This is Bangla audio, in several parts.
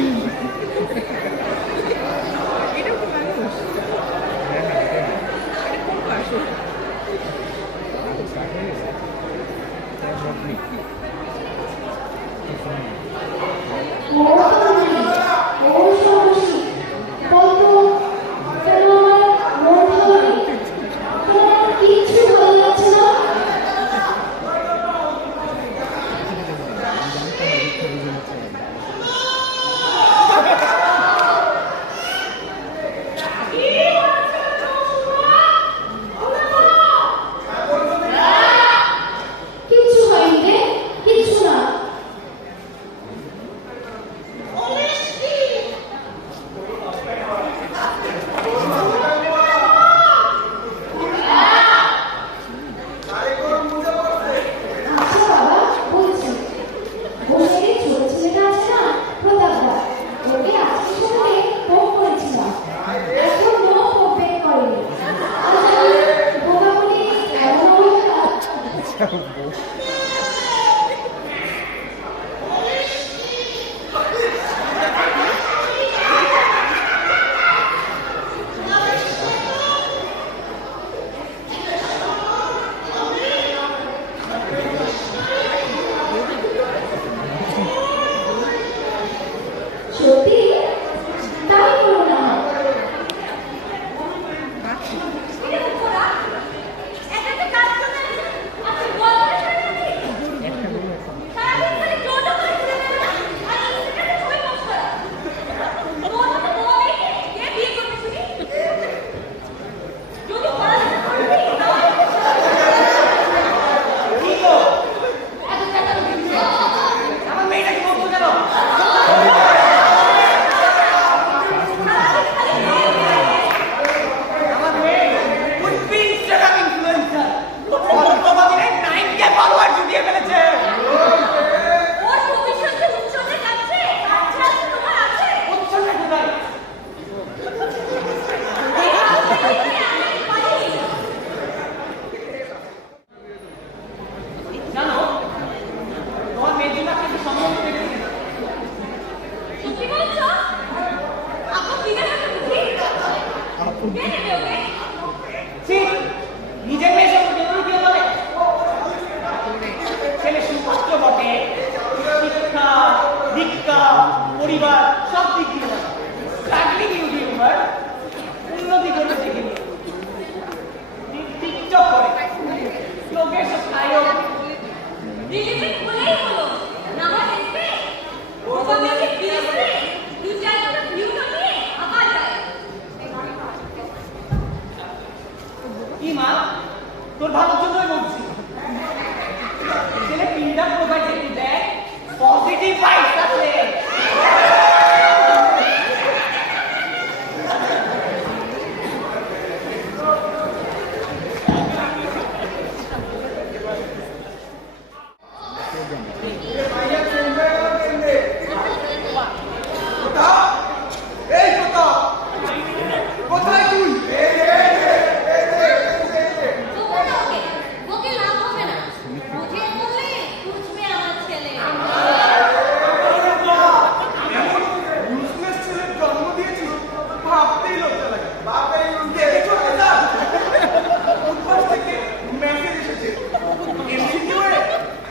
MCQ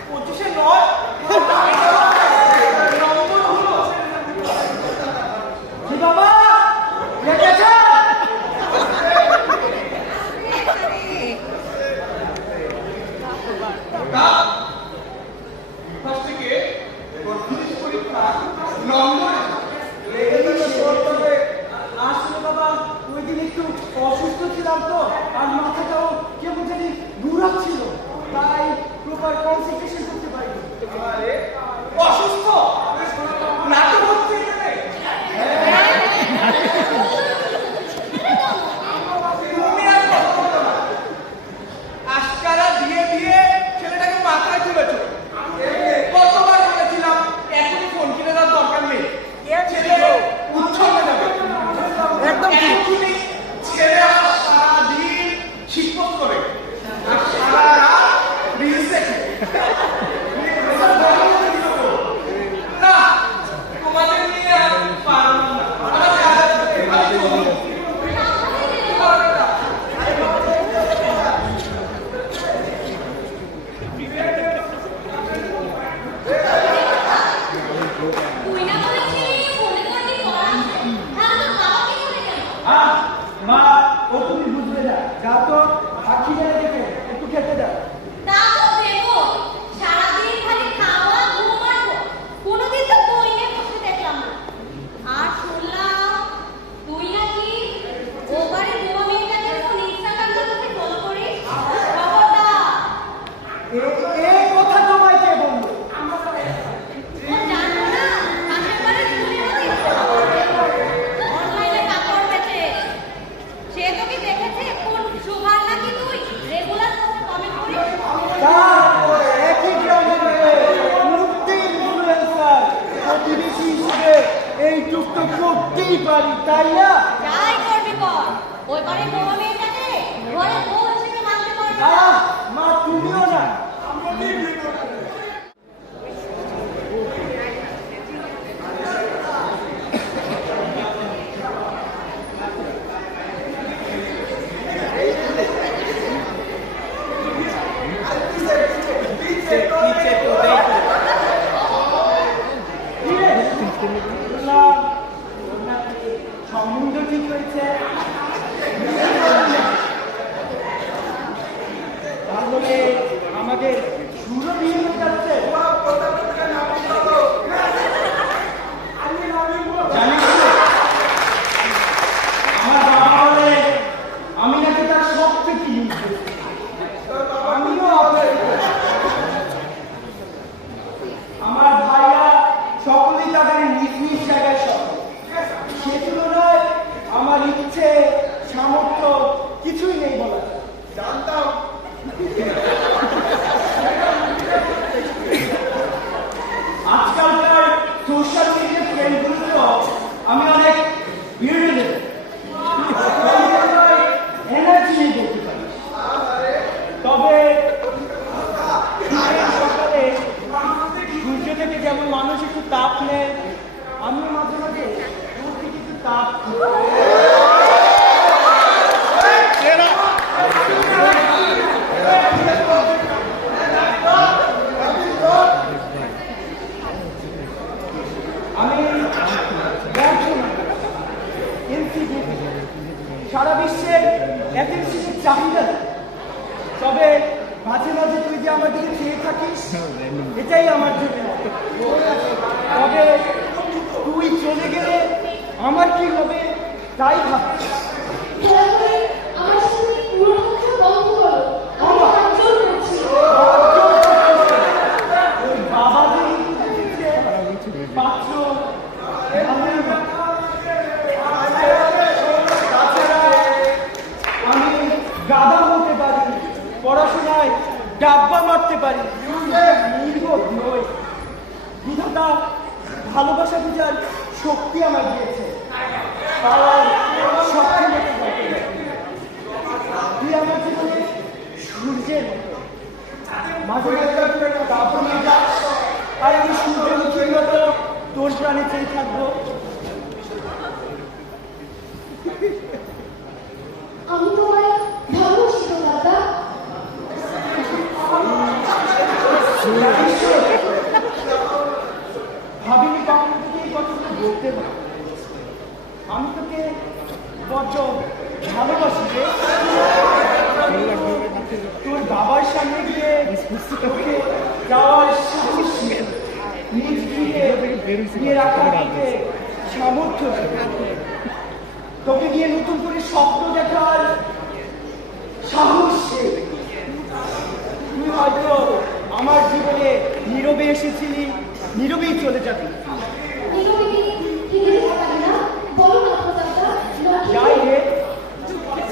25 নয় প্রতিবেশী হিসেবে এইটুক তো করতেই পারি, তাই না? যাই করবি কর, ওই বাড়ির বউ মেয়েটাকে ঘরে বউ হিসেবে মানতে পারবি না। মা তুমিও না। সম্বন্ধ ঠিক হয়েছে, তাহলে আমাদের শুরু বিয়ে হয়ে যাচ্ছে। জানিস আমার বাবা বলে আমি নাকি তার সব থেকে আমিও আমার ভাইরা সকলেই তাদের নিজ নিজ জায়গায় সফল। সে তুলনায় আমার ইচ্ছে সামর্থ্য কিছুই নেই বলা জানতাম। আজকালকার সোশ্যাল মিডিয়া ট্রেন্ডগুলো তো আমি অনেক বিরোধী এনার্জি নেই বলতে পারি। তবে সকালে সূর্য থেকে যেমন মানুষ একটু তাপ নেয়, আমি মাঝে মাঝে দূর থেকে একটু তাপ সারা বিশ্বের অ্যাটেনশনের চাহিদা। তবে মাঝে মাঝে তুই যে আমার দিকে চেয়ে থাকিস এটাই আমার জন্য। তবে তুই চলে গেলে আমার কি হবে তাই ভাবছি। বাবা পাত্র আমি গাধা হতে পারি, পড়াশোনায় ডাব্বা মারতে পারি, নির্বোধ নই। বিধাতা ভালোবাসা বুঝার শক্তি আমার দিয়েছে। তুই আমার জীবনে সূর্যের মাঝে মাঝে তাপ নিয়ে যাস, আর আমি সূর্যমুখীর মতো তোর প্রাণে চেয়ে থাকবো। আমি তোমায় ভালোবাসি তো দাদা। ভাবিনি কখনো তোকে এই কথাটা বলতে পারি। আমি তোকে বড্ড ভালোবাসি রে। তোর বাবার সামনে গিয়ে তোকে যাওয়ার সাহস নেই, নিজ গিয়ে বিয়ে রাখার দিকে সামর্থ্য নেই, তোকে গিয়ে নতুন করে স্বপ্ন দেখার সাহস নেই। তুই হয়তো আমার জীবনে নীরবে এসেছিলি, নীরবেই চলে যাবি। যাই রে,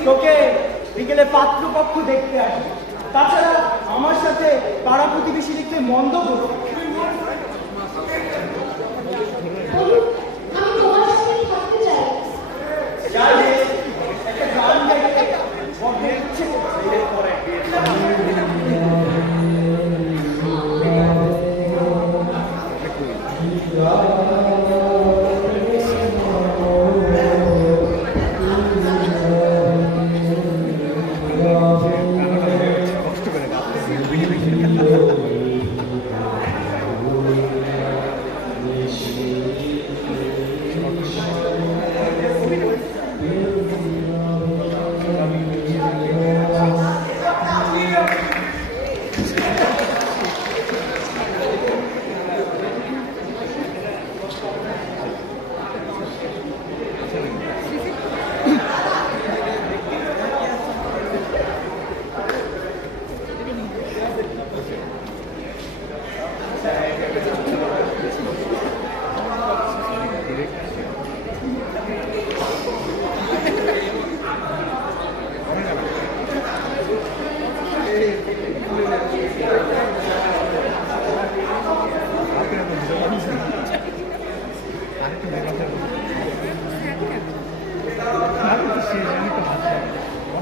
তোকে বিকেলে পাত্রপক্ষ দেখতে আসবি। তাছাড়া আমার সাথে পাড়া প্রতিবেশী দেখতে মন্দ করো। যাই রে, একটা গান গাইতে বড্ড ইচ্ছে করছে।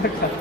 আমার কাছে